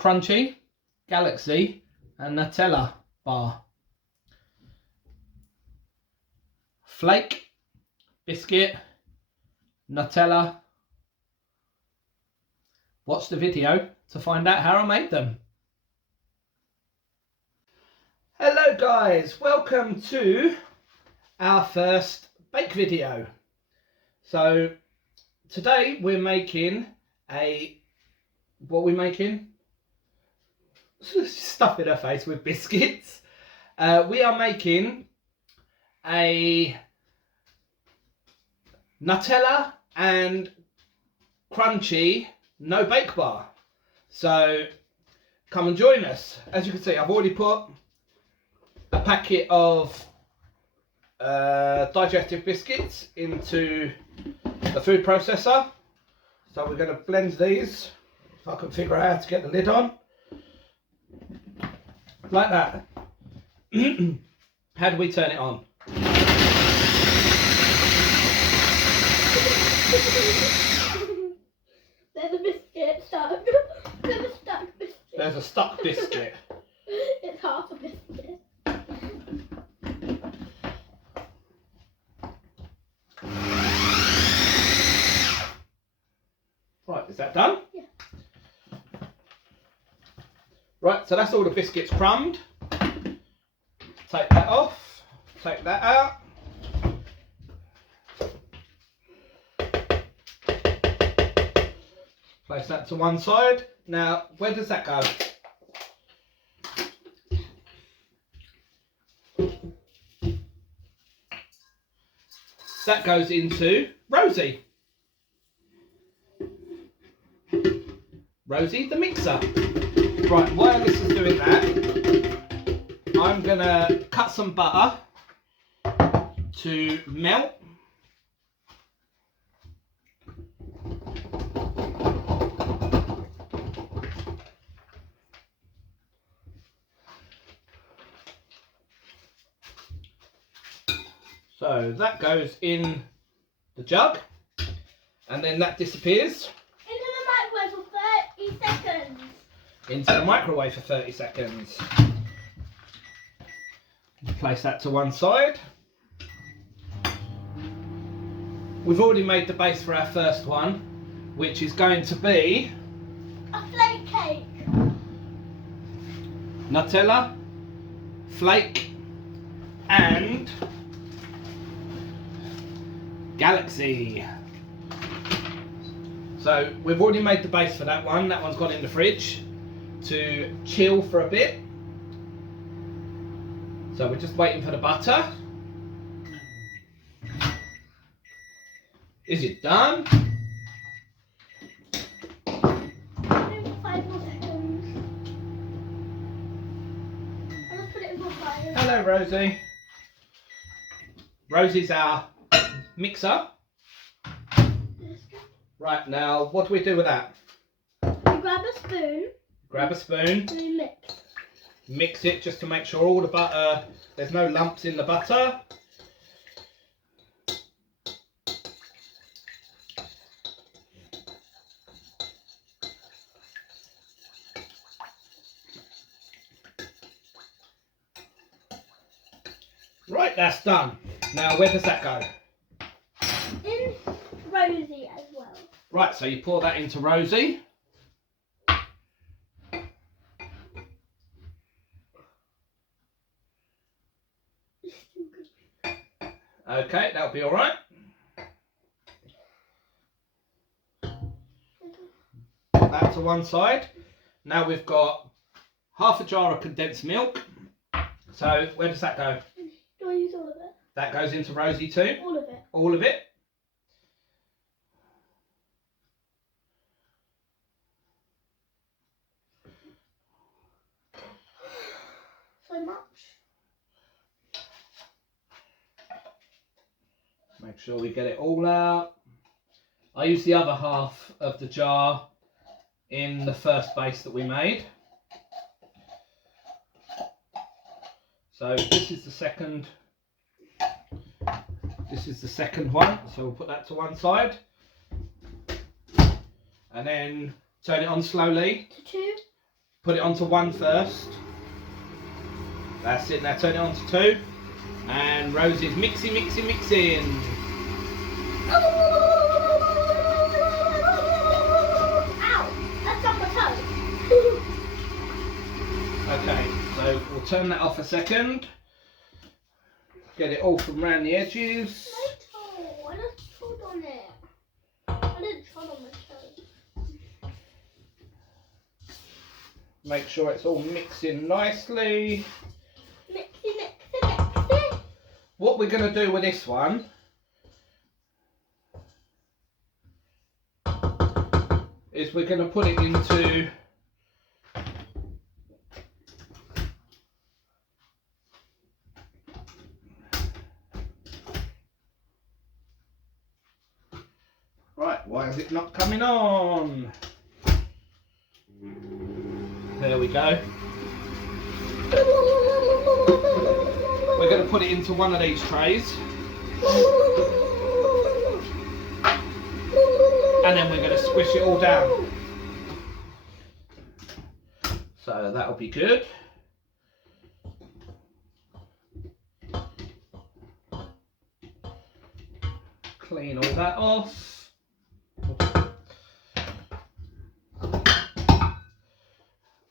Crunchy, Galaxy and Nutella bar. Flake, biscuit, Nutella. Watch the video to find out how I made them. Hello guys, welcome to our first bake video. So today we're making what are we making? Stuff in her face with biscuits. We are making a Nutella and crunchy no bake bar. So come and join us. As you can see, I've already put a packet of digestive biscuits into the food processor. So we're going to blend these, if I can figure out how to get the lid on. Like that. How do we turn it on? There's a biscuit stuck. There's a stuck biscuit. There's a stuck biscuit. It's half a biscuit. Right, is that done? Yeah. Right, so that's all the biscuits crumbed. Take that off. Take that out. Place that to one side. Now, where does that go? That goes into Rosie. Rosie, the mixer. Right, while this is doing that, I'm going to cut some butter to melt. So that goes in the jug, and then that disappears Into the microwave for 30 seconds. into the microwave for 30 seconds. Place that to one side. We've already made the base for our first one, which is going to be A flake cake. Nutella, Flake and Galaxy. So we've already made the base for that one. That one's gone in the fridge to chill for a bit. So we're just waiting for the butter. Is it done? 5 more seconds. I'll just put it in the fire. Hello, Rosie. Rosie's our mixer. Right, now what do we do with that? You grab a spoon Grab a spoon, and you mix. mix it just to make sure all the butter, there's no lumps in the butter. Right, that's done. Now where does that go? In Rosie as well. Right, so you pour that into Rosie. Okay, that'll be all right. Put that to one side. Now we've got half a jar of condensed milk. So where does that go? Do I use all of it? That goes into Rosie too. All of it. All of it. So much. Make sure we get it all out. I use the other half of the jar in the first base that we made. So this is the second. This is the second one. So we'll put that to one side. And then turn it on slowly. To 2. put it onto one first. That's it, now turn it on to two. And Rosie's mixing. Ow! That's on my toe. Okay, so we'll turn that off a second. Get it all from around the edges. My toe. I just trod on it. I didn't trod on my toe. Make sure it's all mixing nicely. Mixy. What we're going to do with this one is we're going to put it into right, why is it not coming on? There we go. We're going to put it into one of these trays. And then we're going to squish it all down. So that'll be good. Clean all that off.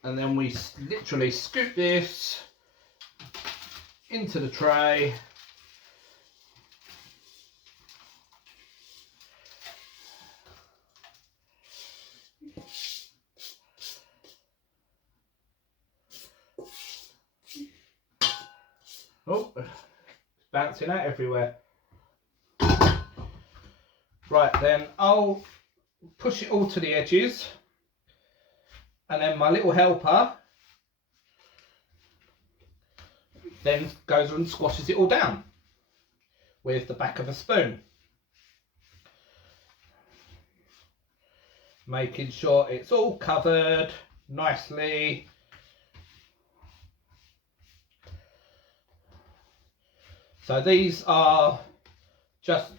And then we literally scoop this into the tray. Oh, it's bouncing out everywhere. Right, then I'll push it all to the edges, and then my little helper then goes and squashes it all down with the back of a spoon, making sure it's all covered nicely. So these are just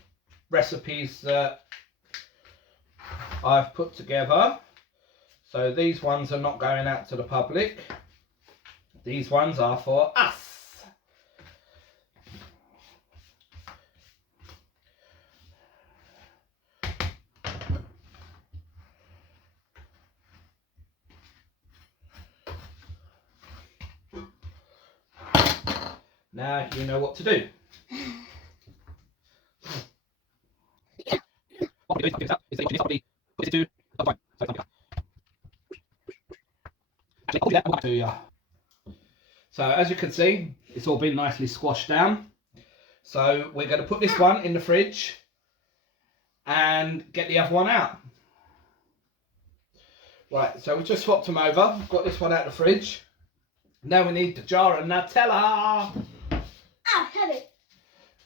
recipes that I've put together. So these ones are not going out to the public. These ones are for us. Now you know what to do. So as you can see, it's all been nicely squashed down. So we're going to put this one in the fridge and get the other one out. Right, so we just swapped them over. Got this one out of the fridge. Now we need the jar of Nutella. Ow, heavy.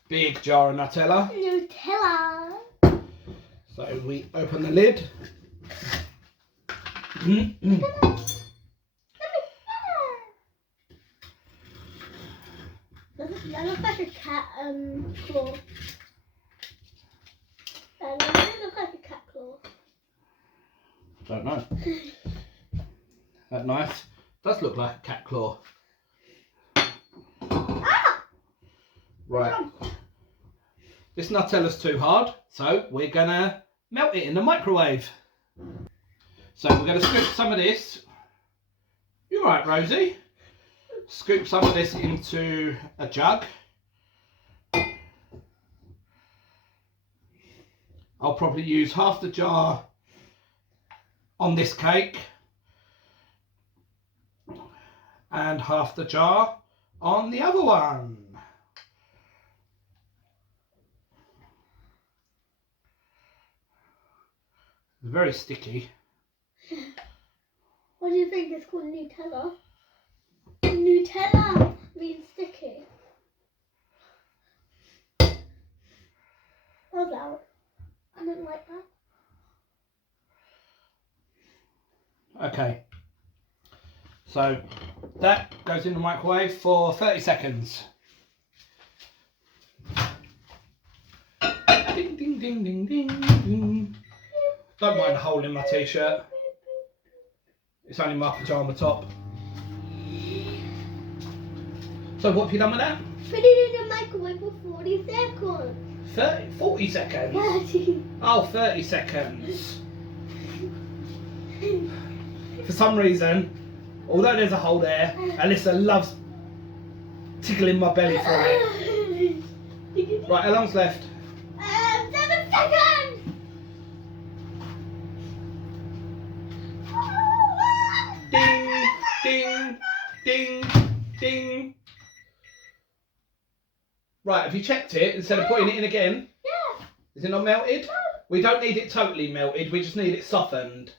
Big jar of Nutella. Nutella. So we open the lid. That looks like a cat claw. That doesn't look like a cat claw. Don't know. That knife does look like a cat claw. Ah! Right. This Nutella's too hard, so we're gonna melt it in the microwave. So we're gonna scoop some of this. You're right, Rosie. Scoop some of this into a jug. I'll probably use half the jar on this cake and half the jar on the other one. It's very sticky. What do you think it's called? Nutella? Nutella means sticky. That was loud. I didn't like that. Okay. So that goes in the microwave for 30 seconds. Ding, ding, ding, ding, ding, ding. Don't mind the hole in my t-shirt. It's only my pyjama top. So what have you done with that? Put it in the microwave for 40 seconds. 40 seconds? 30. Oh, 30 seconds. For some reason, although there's a hole there, Alyssa loves tickling my belly for it. Right, how long's left? 7 seconds. Ding, ding, ding, ding. Right, have you checked it instead of putting it in again? Yeah. Is it not melted? No. We don't need it totally melted, we just need it softened.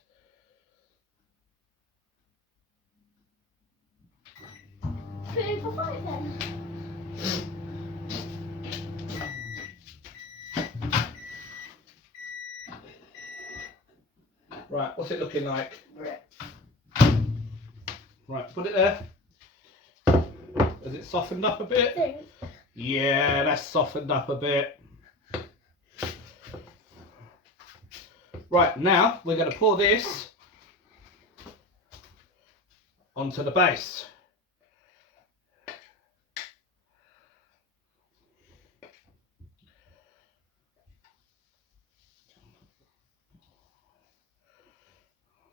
Put it in for 5 then. Right, what's it looking like? Right, put it there. Has it softened up a bit? Yeah, that's softened up a bit. Right, now we're going to pour this onto the base.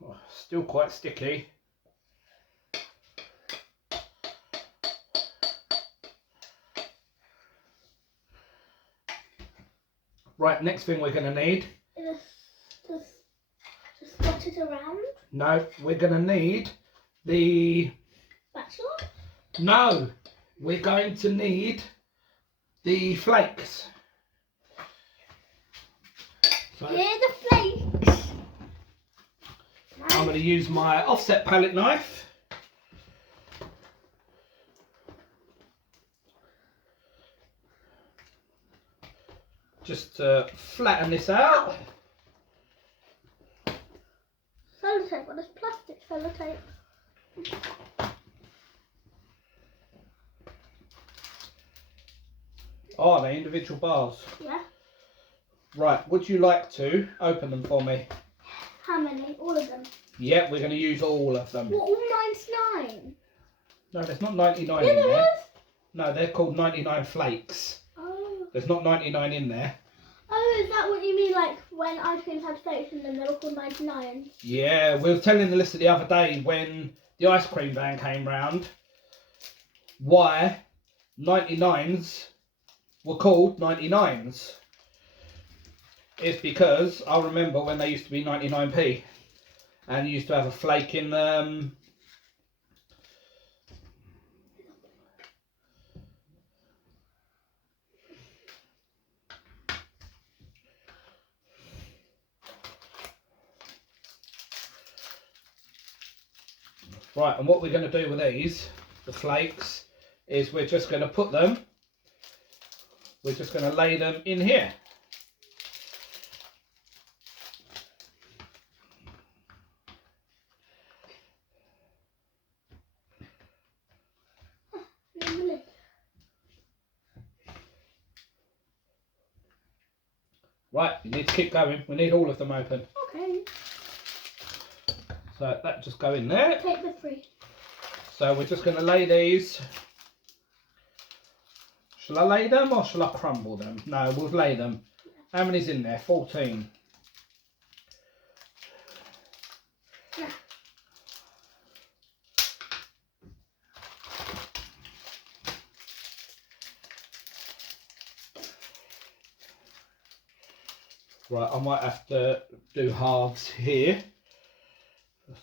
Oh, still quite sticky. Right, next thing we're going to need. Just spot it around. No, we're going to need the. Spatula? No, we're going to need the flakes. So Here are the flakes. I'm going to use my offset palette knife. Just to flatten this out. Sellotape, what is plastic sellotape? Oh, they're individual bars. Yeah. Right, would you like to open them for me? How many? All of them? Yep, we're going to use all of them. What, all 99? No, there's not 99 Yeah, in there there. is. No, they're called 99 flakes. Oh. There's not 99 in there. Oh, is that what you mean, like when ice creams had flakes and then they were called 99? Yeah, we were telling Alyssa the other day when the ice cream van came round why 99s were called 99s. It's because I remember when they used to be 99p and you used to have a flake in them. Right, and what we're going to do with these, the flakes, is we're just going to put them, we're just going to lay them in here. Right, you need to keep going. We need all of them open. Okay. So that just go in there. Take the 3. So we're just going to lay these. Shall I lay them or shall I crumble them? No, we'll lay them. How many's in there? 14. Yeah. Right, I might have to do halves here.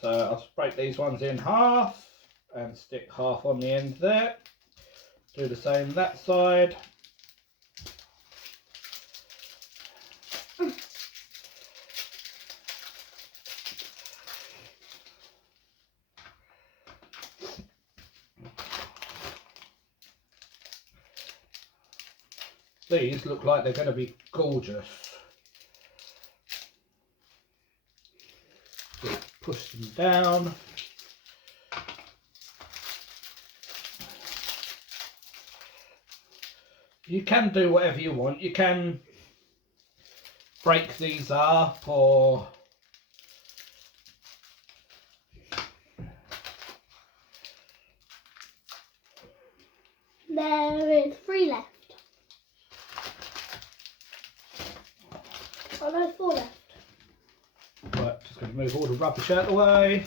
So I'll just break these ones in half and stick half on the end there. Do the same that side. These look like they're going to be gorgeous. Just push them down. You can do whatever you want. You can break these up or There is 3 left. Oh, there's 4 left. Right, just going to move all the rubbish out of the way.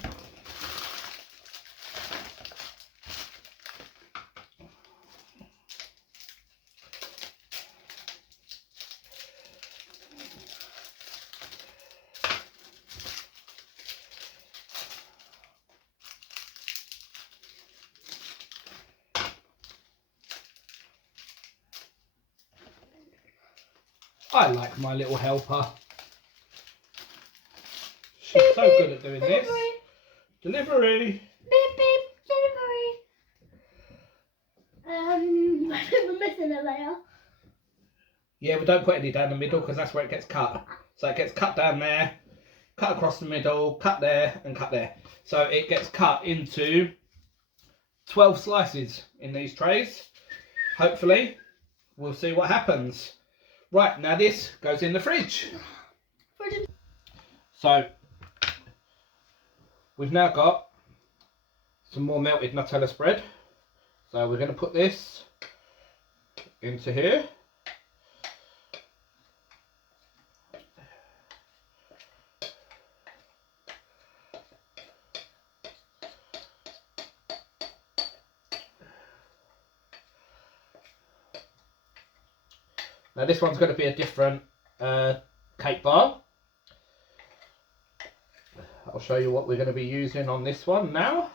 I like my little helper. She's Beep, so beep, good at doing this. Delivery. Beep beep, delivery. I think we're missing a layer. Yeah, we don't put any down the middle because that's where it gets cut. So it gets cut down there, cut across the middle, cut there and cut there. So it gets cut into 12 slices in these trays. Hopefully, we'll see what happens. Right, now this goes in the fridge. So, we've now got some more melted Nutella spread. So we're going to put this into here. Now this one's going to be a different cake bar. I'll show you what we're going to be using on this one now.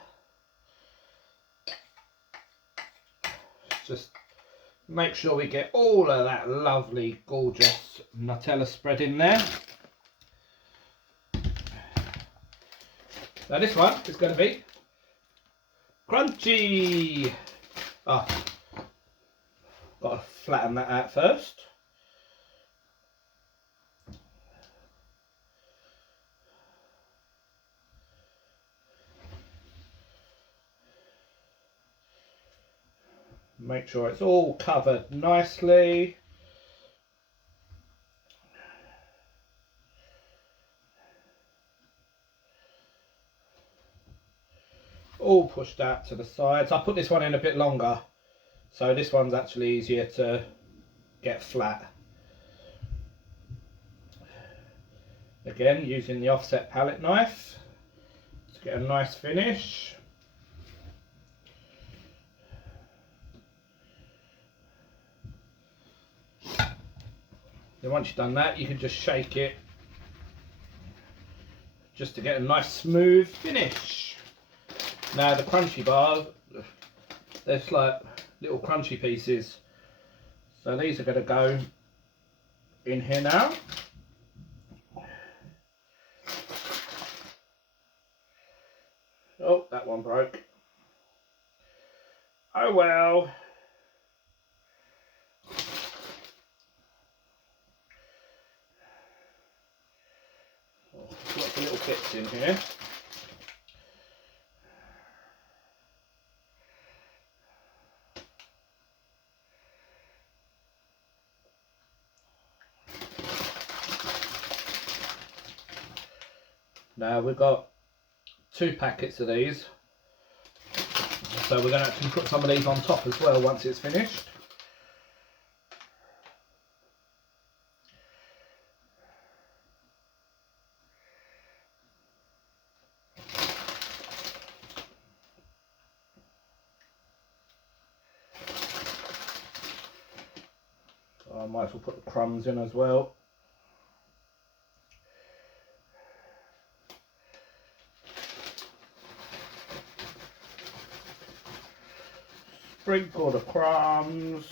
Just make sure we get all of that lovely, gorgeous Nutella spread in there. Now this one is going to be crunchy. Oh, got to flatten that out first. Make sure it's all covered nicely. All pushed out to the sides. I put this one in a bit longer, so this one's actually easier to get flat. Again, using the offset palette knife to get a nice finish. Then once you've done that, you can just shake it just to get a nice smooth finish. Now the crunchy bars, they're like little crunchy pieces. So these are going to go in here now. Oh, that one broke. Oh well. Lots of little bits in here. Now we've got 2 packets of these, so we're going to actually put some of these on top as well once it's finished. I might as well put the crumbs in as well. Sprinkle the crumbs.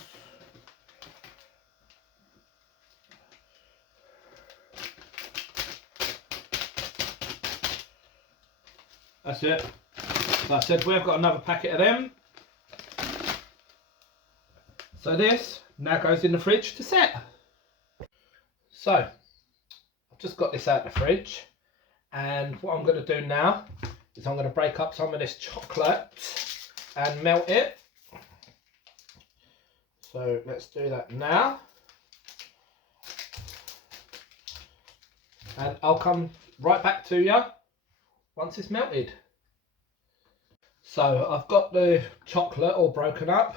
That's it. So I said we've got another packet of them. So this now goes in the fridge to set. So I've just got this out of the fridge, and what I'm going to do now is I'm going to break up some of this chocolate and melt it. So let's do that now. And I'll come right back to you once it's melted. So I've got the chocolate all broken up.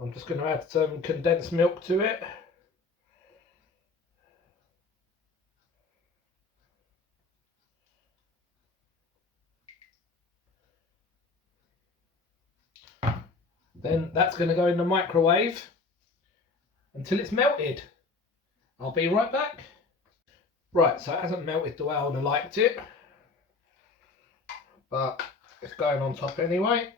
I'm just going to add some condensed milk to it. Then that's going to go in the microwave until it's melted. I'll be right back. Right, so it hasn't melted the way I would have liked it, but it's going on top anyway.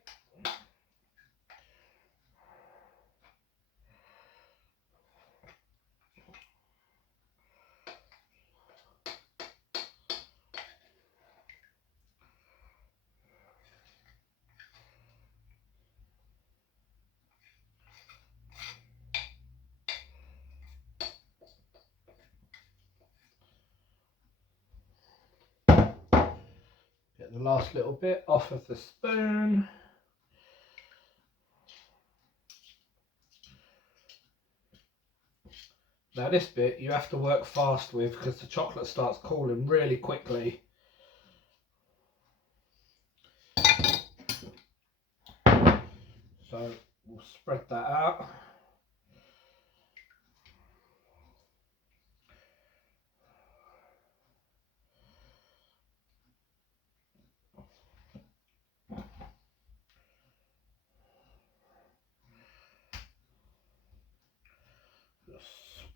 Get the last little bit off of the spoon. Now this bit you have to work fast with because the chocolate starts cooling really quickly. So we'll spread that out.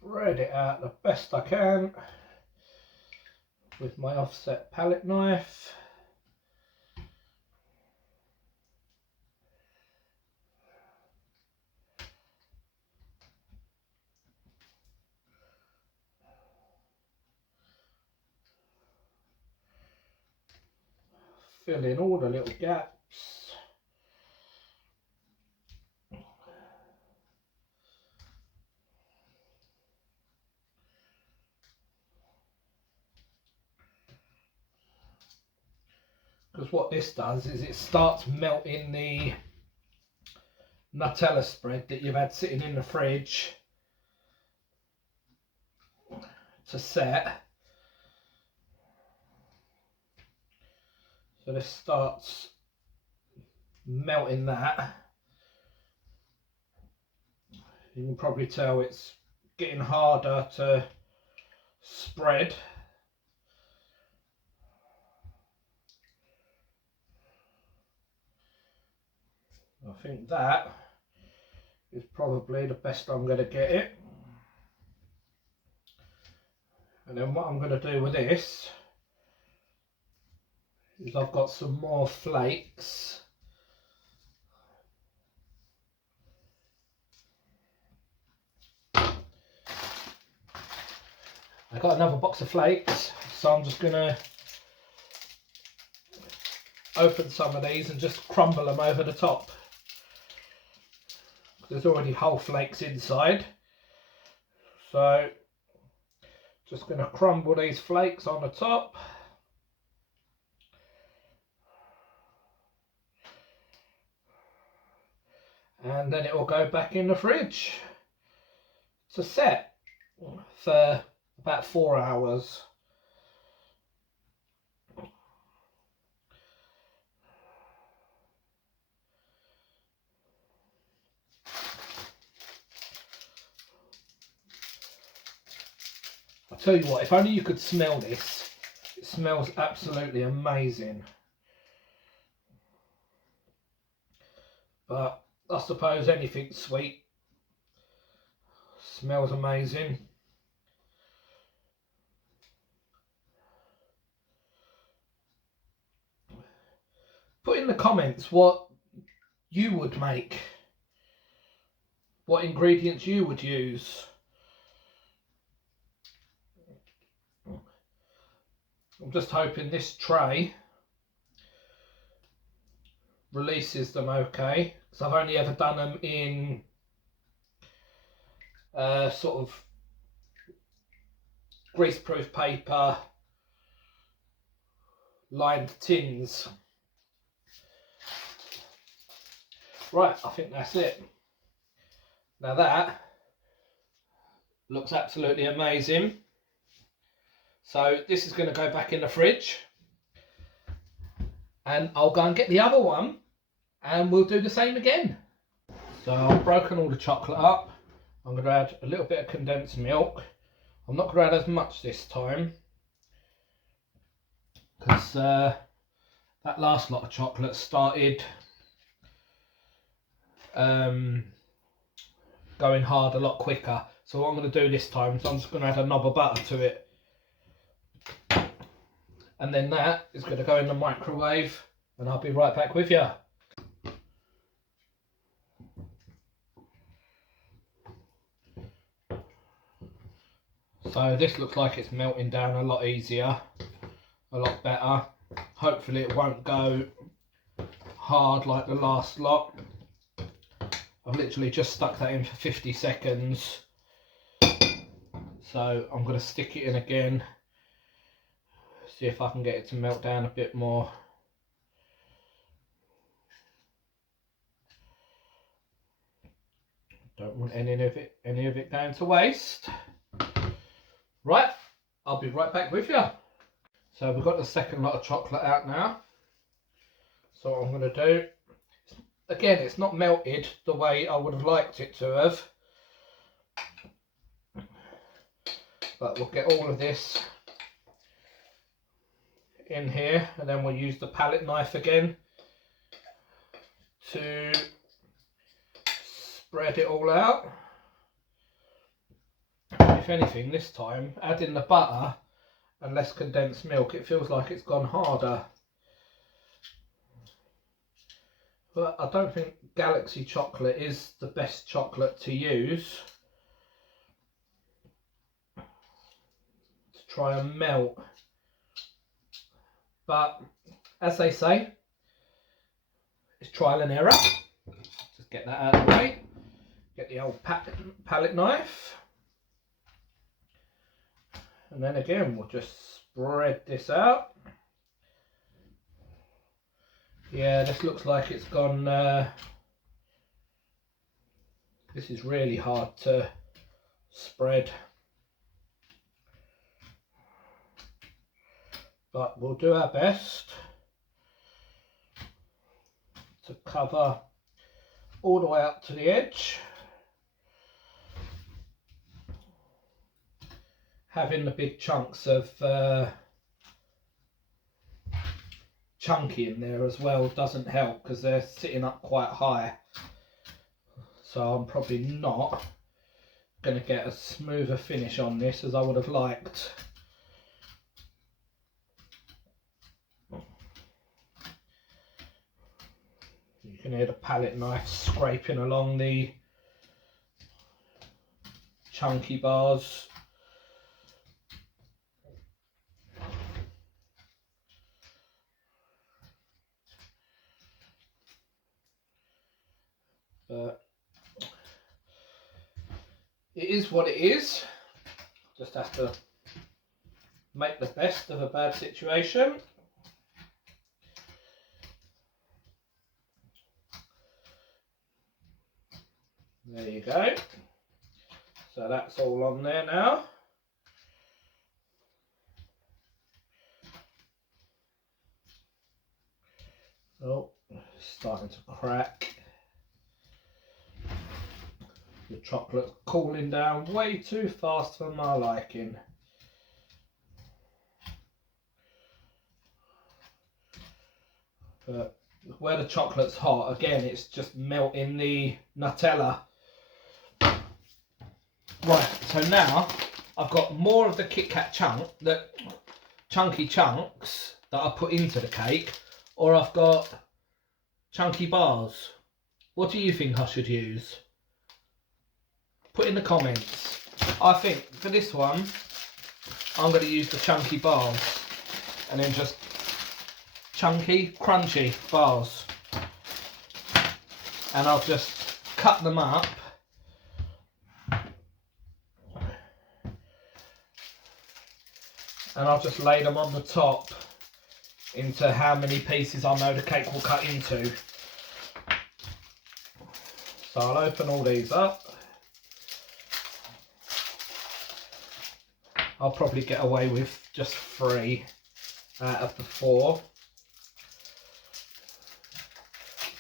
Spread it out the best I can with my offset palette knife. Fill in all the little gaps. Because what this does is it starts melting the Nutella spread that you've had sitting in the fridge to set. So this starts melting that. You can probably tell it's getting harder to spread. I think that is probably the best I'm going to get it. And then what I'm going to do with this is I've got some more flakes. I've got another box of flakes, so I'm just going to open some of these and just crumble them over the top. There's already whole flakes inside, so just going to crumble these flakes on the top. And then it will go back in the fridge to set for about 4 hours. I tell you what, if only you could smell this. It smells absolutely amazing. But I suppose anything sweet smells amazing. Put in the comments what you would make, what ingredients you would use. I'm just hoping this tray releases them okay, because I've only ever done them in sort of greaseproof paper lined tins. Right, I think that's it. Now that looks absolutely amazing. So this is going to go back in the fridge, and I'll go and get the other one and we'll do the same again. So I've broken all the chocolate up. I'm going to add a little bit of condensed milk. I'm not going to add as much this time because that last lot of chocolate started going hard a lot quicker. So what I'm going to do this time is I'm just going to add a knob of butter to it. And then that is going to go in the microwave and I'll be right back with you. So this looks like it's melting down a lot easier, a lot better. Hopefully it won't go hard like the last lot. I've literally just stuck that in for 50 seconds. So I'm going to stick it in again, see if I can get it to melt down a bit more. Don't want any of it going to waste. Right, I'll be right back with you. So we've got the second lot of chocolate out now. So what I'm going to do, again, it's not melted the way I would have liked it to have. But we'll get all of this in here and then we'll use the palette knife again to spread it all out. If anything, this time, adding the butter and less condensed milk, it feels like it's gone harder. But I don't think Galaxy chocolate is the best chocolate to use to try and melt. But as they say, it's trial and error. Just get that out of the way. Get the old palette knife. And then again, we'll just spread this out. Yeah, this looks like it's gone, this is really hard to spread. But we'll do our best to cover all the way up to the edge. Having the big chunks of chunky in there as well doesn't help because they're sitting up quite high. So I'm probably not going to get a smoother finish on this as I would have liked. You can hear the palette knife scraping along the chunky bars. But it is what it is. Just have to make the best of a bad situation. There you go. So that's all on there now. Oh, it's starting to crack. The chocolate's cooling down way too fast for my liking. But where the chocolate's hot, again, it's just melting the Nutella. Right, so now I've got more of the Kit Kat chunky chunks that I put into the cake, or I've got chunky bars. What do you think I should use? Put in the comments. I think for this one, I'm going to use the chunky bars and then just chunky, crunchy bars. And I'll just cut them up. And I'll just lay them on the top into how many pieces I know the cake will cut into. So I'll open all these up. I'll probably get away with just 3 out of the 4.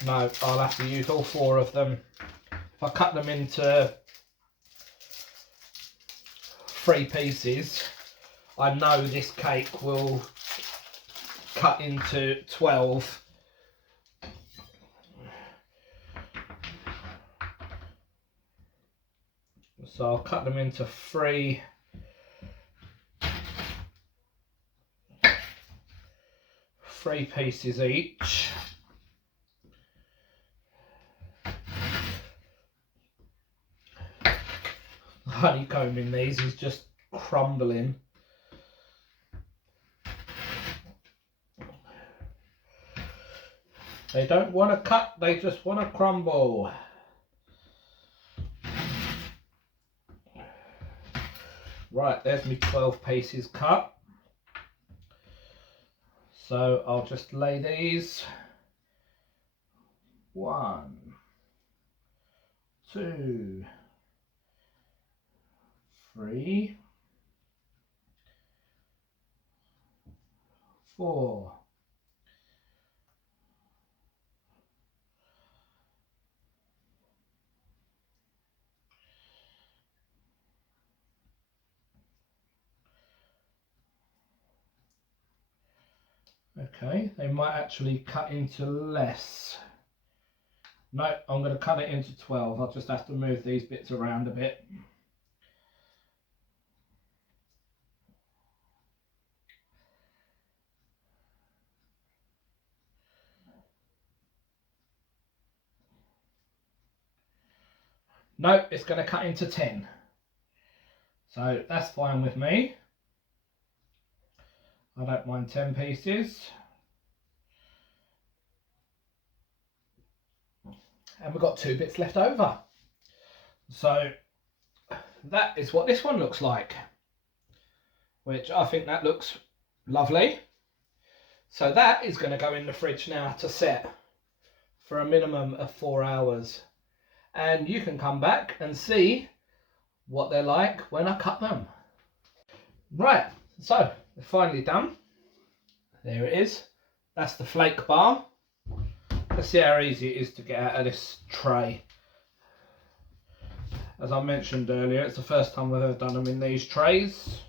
No, I'll have to use all 4 of them. I cut them into 3 pieces, I know this cake will cut into 12. So I'll cut them into 3 pieces each. Honeycomb in these is just crumbling. They don't want to cut, they just want to crumble. Right, there's me 12 pieces cut. So I'll just lay these 1, 2, 3, 4. Okay, they might actually cut into less. No, I'm going to cut it into 12. I'll just have to move these bits around a bit. No, it's going to cut into 10. So that's fine with me. I don't mind 10 pieces. And we've got 2 bits left over. So that is what this one looks like, which I think that looks lovely. So that is going to go in the fridge now to set for a minimum of 4 hours. And you can come back and see what they're like when I cut them. Right, so they're finally done. There it is. That's the flake bar. Let's see how easy it is to get out of this tray. As I mentioned earlier, it's the first time I've ever done them in these trays.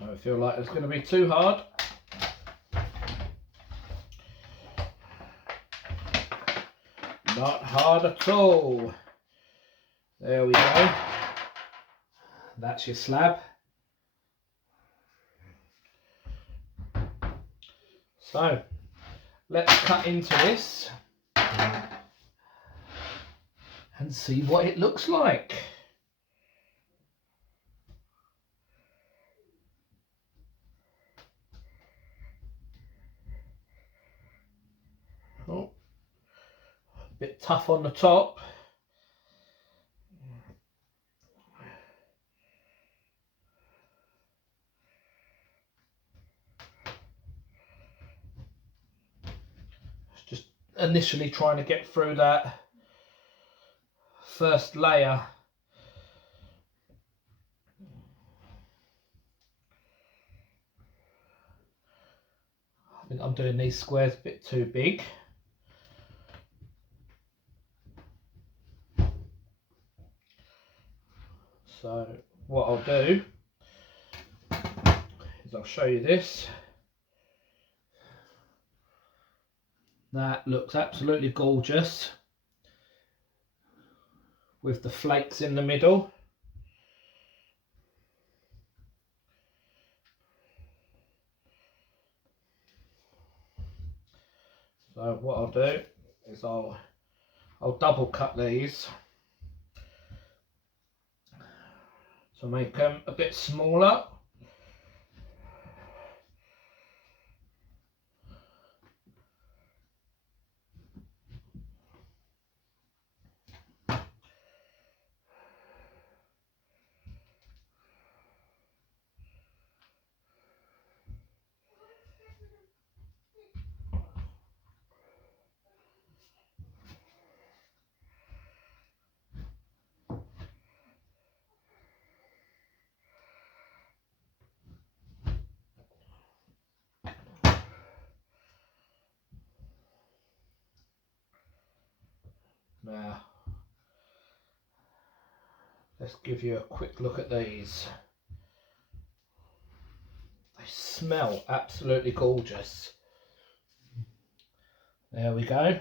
Don't feel like it's going to be too hard. Not hard at all. There we go. That's your slab. So let's cut into this and see what it looks like. Oh, a bit tough on the top. Just initially trying to get through that first layer. I think I'm doing these squares a bit too big. So what I'll do is I'll show you this. That looks absolutely gorgeous with the flakes in the middle. So what I'll do is I'll double cut these to make them a bit smaller. Now, let's give you a quick look at these. They smell absolutely gorgeous. There we go.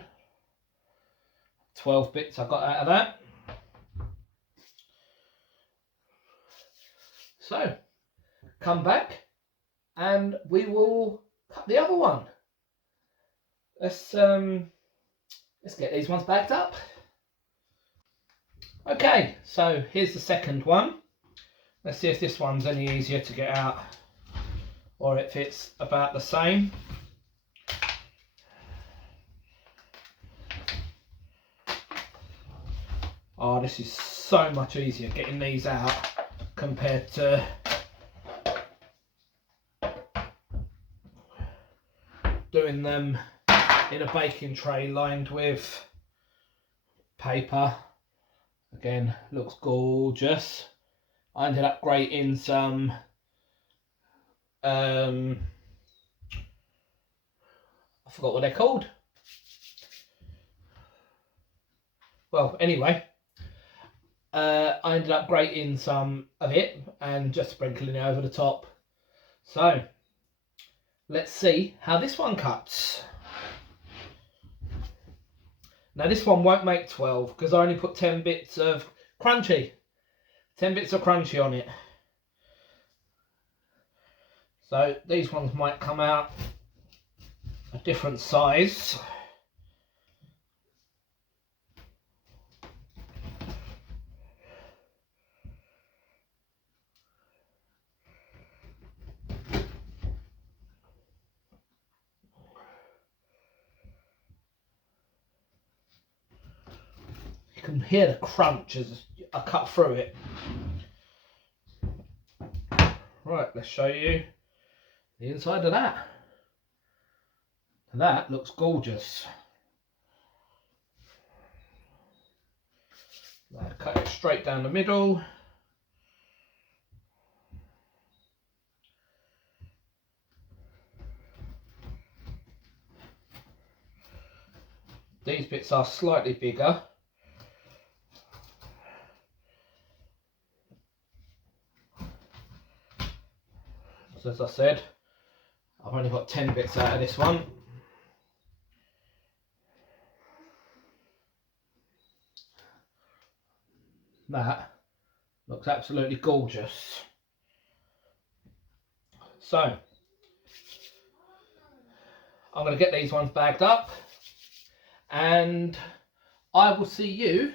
12 bits I got out of that. So, come back and we will cut the other one. Let's get these ones bagged up. Okay, so here's the second one. Let's see if this one's any easier to get out or if it's about the same. Oh, this is so much easier getting these out compared to doing them in a baking tray lined with paper. Again, looks gorgeous. I ended up grating some I forgot what they're called. Well, anyway, I ended up grating some of it and just sprinkling it over the top. So, let's see how this one cuts. Now this one won't make 12 because I only put 10 bits of crunchy. 10 bits of crunchy on it. So these ones might come out a different size. You can hear the crunch as I cut through it. Right, let's show you the inside of that. And that looks gorgeous. Now, cut it straight down the middle. These bits are slightly bigger. So as I said, I've only got 10 bits out of this one. That looks absolutely gorgeous. So, I'm going to get these ones bagged up and I will see you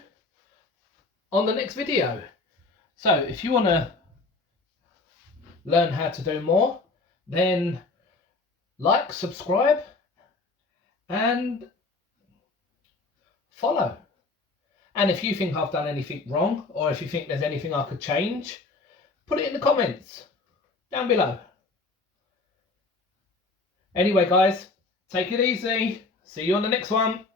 on the next video. So, if you want to learn how to do more, then like, subscribe and follow. And if you think I've done anything wrong or if you think there's anything I could change, put it in the comments down below. Anyway guys, take it easy. See you on the next one.